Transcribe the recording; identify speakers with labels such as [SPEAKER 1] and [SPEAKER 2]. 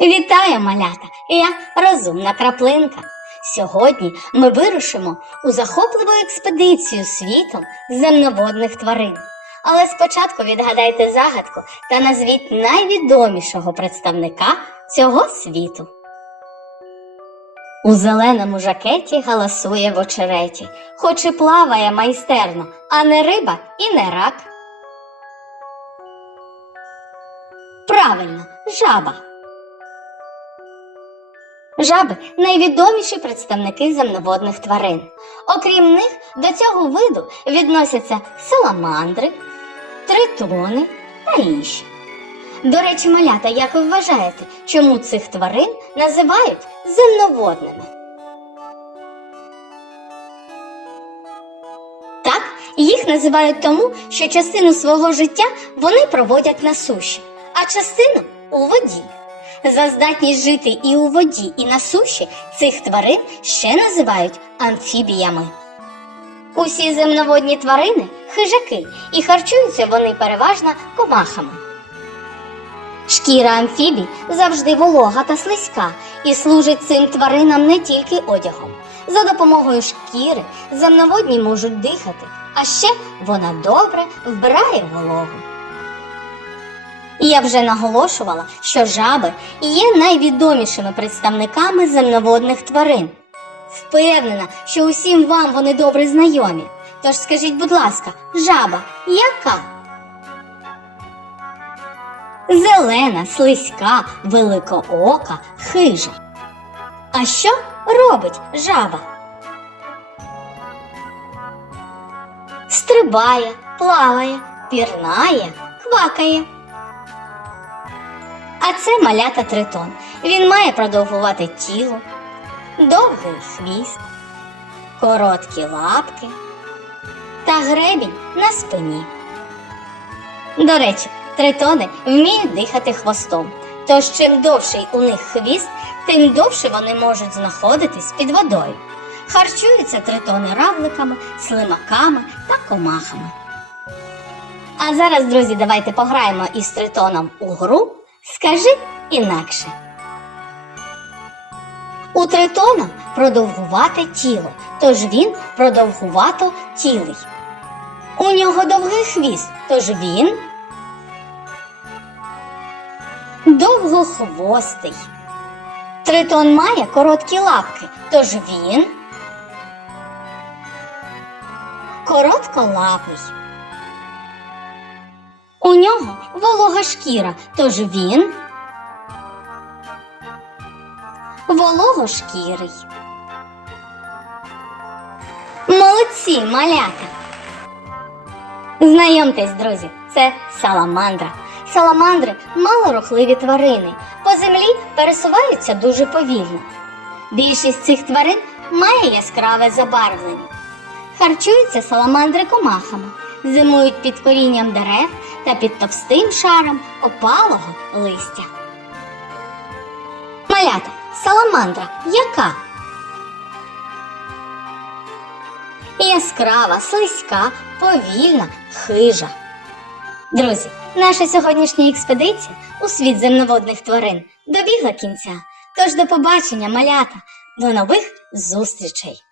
[SPEAKER 1] Вітаю, малята! Я розумна краплинка. Сьогодні ми вирушимо у захопливу експедицію світом земноводних тварин. Але спочатку відгадайте загадку та назвіть найвідомішого представника цього світу. У зеленому жакеті галасує в очереті, хоч і плаває майстерно, а не риба і не рак. Правильно, жаба. Жаби найвідоміші представники земноводних тварин. Окрім них, до цього виду відносяться саламандри, тритони та інші. До речі, малята, як ви вважаєте, чому цих тварин називають земноводними? Так, їх називають тому, що частину свого життя вони проводять на суші, а частину у воді. За здатність жити і у воді, і на суші цих тварин ще називають амфібіями. Усі земноводні тварини хижаки, і харчуються вони переважно комахами. Шкіра амфібій завжди волога та слизька і служить цим тваринам не тільки одягом. За допомогою шкіри земноводні можуть дихати, а ще вона добре вбирає вологу. І Я вже наголошувала, що жаби є найвідомішими представниками земноводних тварин. Впевнена, що усім вам вони добре знайомі. Тож скажіть, будь ласка, жаба яка? Зелена, слизька, великоока, хижа. А що робить жаба? Стрибає, плаває, пірнає, квакає. А це малята тритон. Він має продовгувати тіло, довгий хвіст, короткі лапки та гребінь на спині. До речі, тритони вміють дихати хвостом. Тож чим довший у них хвіст, тим довше вони можуть знаходитись під водою. Харчуються тритони равликами, слимаками та комахами. А зараз, друзі, давайте пограємо із тритоном у гру Скажи інакше. У тритона продовгувате тіло, тож він продовгувато тілий. У нього довгий хвіст, тож він довгохвостий. Тритон має короткі лапки, тож він коротколапий. У нього волога шкіра, тож він вологошкірий. Молодці, малята! Знайомтесь, друзі, це саламандра. Саламандри малорухливі тварини. По землі пересуваються дуже повільно. Більшість цих тварин має яскраве забарвлення. Харчуються саламандри комахами, зимують під корінням дерев та під товстим шаром опалого листя. Малята, саламандра яка? Яскрава, слизька, повільна, хижа. Друзі, наша сьогоднішня експедиція у світ земноводних тварин добігла кінця. Тож до побачення, малята, до нових зустрічей!